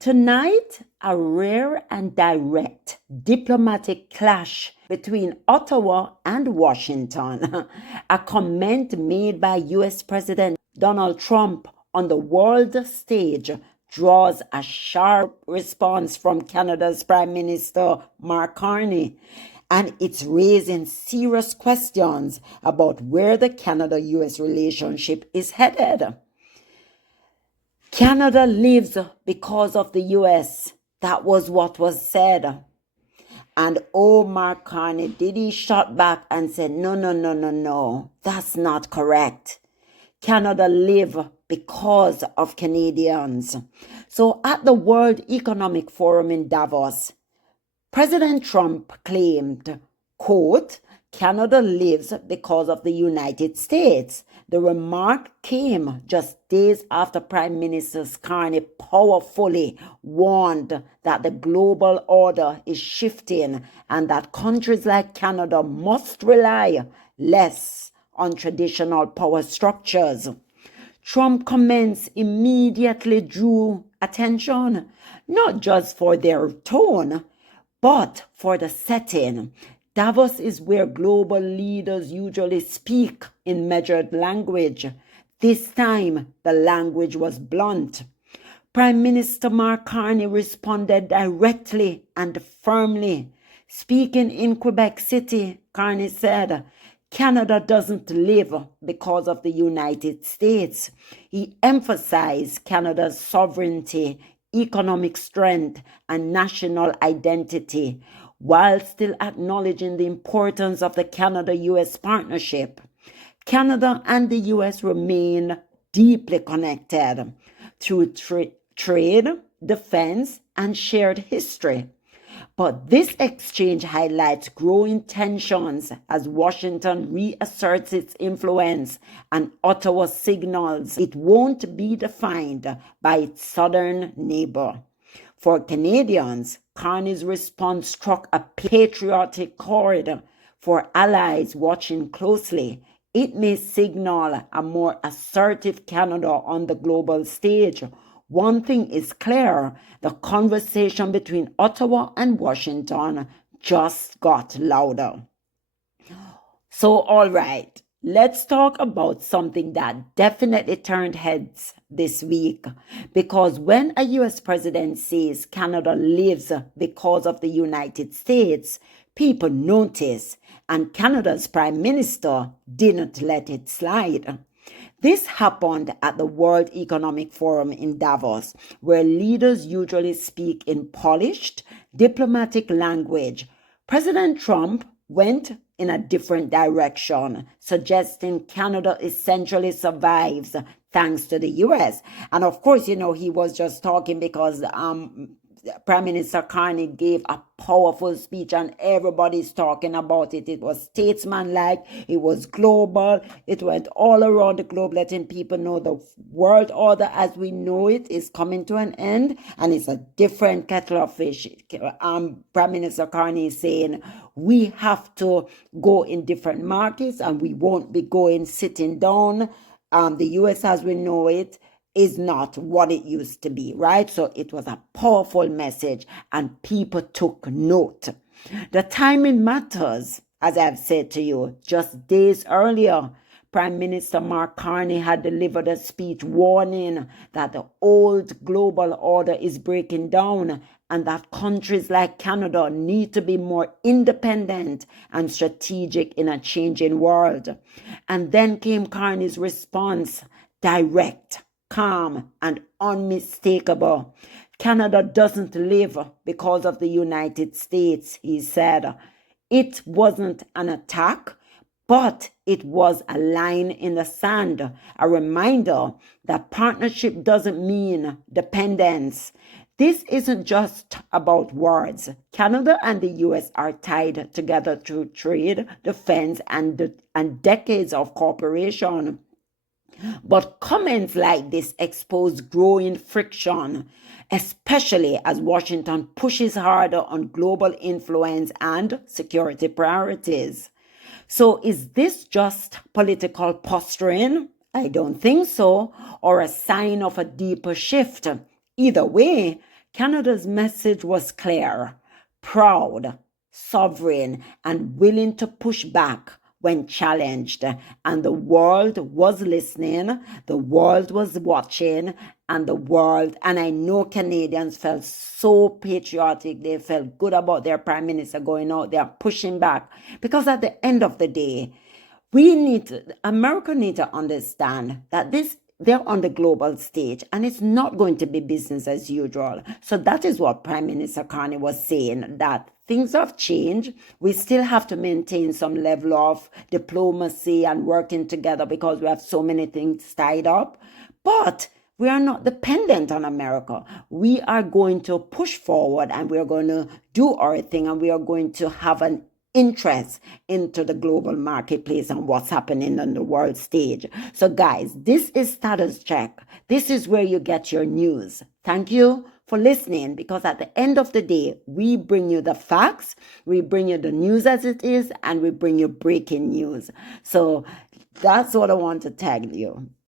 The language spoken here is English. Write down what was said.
Tonight, a rare and direct diplomatic clash between Ottawa and Washington. A comment made by US President Donald Trump on the world stage draws a sharp response from Canada's Prime Minister Mark Carney. And it's raising serious questions about where the Canada US relationship is headed. Canada lives because of the US. That was what was said. And Mark Carney, did he shot back and said, no, no, no, no, no, that's not correct. Canada live because of Canadians. So at the World Economic Forum in Davos, President Trump claimed, quote, Canada lives because of the United States. The remark came just days after Prime Minister Carney powerfully warned that the global order is shifting and that countries like Canada must rely less on traditional power structures. Trump comments immediately drew attention, not just for their tone, but for the setting. Davos is where global leaders usually speak in measured language. This time, the language was blunt. Prime Minister Mark Carney responded directly and firmly. Speaking in Quebec City, Carney said, Canada doesn't live because of the United States. He emphasized Canada's sovereignty, economic strength, and national identity, while still acknowledging the importance of the Canada-US partnership. Canada and the US remain deeply connected through trade, defense, and shared history. But this exchange highlights growing tensions as Washington reasserts its influence and Ottawa signals it won't be defined by its southern neighbor. For Canadians, Carney's response struck a patriotic chord. For allies watching closely, it may signal a more assertive Canada on the global stage. One thing is clear, the conversation between Ottawa and Washington just got louder. So, all right, let's talk about something that definitely turned heads this week. Because when a US president says Canada lives because of the United States, people notice, and Canada's Prime Minister didn't let it slide. This happened at the World Economic Forum in Davos, where leaders usually speak in polished, diplomatic language. President Trump went in a different direction, suggesting Canada essentially survives thanks to the US. And of course, he was just talking because Prime Minister Carney gave a powerful speech and everybody's talking about it. It was statesmanlike, it was global, it went all around the globe, letting people know the world order as we know it is coming to an end and it's a different kettle of fish. Prime Minister Carney is saying we have to go in different markets and we won't be going sitting down. The US as we know it is not what it used to be, right? So it was a powerful message and people took note. The timing matters, as I've said to you. Just days earlier, Prime Minister Mark Carney had delivered a speech warning that the old global order is breaking down and that countries like Canada need to be more independent and strategic in a changing world. And then came Carney's response, direct, calm, and unmistakable. Canada doesn't live because of the United States, he said. It wasn't an attack, but it was a line in the sand, a reminder that partnership doesn't mean dependence. This isn't just about words. Canada and the US are tied together through trade, defense, and decades of cooperation. But comments like this expose growing friction, especially as Washington pushes harder on global influence and security priorities. So is this just political posturing? I don't think so, or a sign of a deeper shift. Either way, Canada's message was clear, proud, sovereign, and willing to push back when challenged. And the world was listening, the world was watching, and I know Canadians felt so patriotic. They felt good about their prime minister going out there pushing back. Because at the end of the day, America need to understand that they're on the global stage and it's not going to be business as usual. So that is what Prime Minister Carney was saying, that things have changed. We still have to maintain some level of diplomacy and working together because we have so many things tied up. But we are not dependent on America. We are going to push forward and we are going to do our thing and we are going to have an interest into the global marketplace and what's happening on the world stage. So guys, this is Status Check. This is where you get your news. Thank you for listening, because at the end of the day, we bring you the facts, we bring you the news as it is, and we bring you breaking news. So that's what I want to tell you.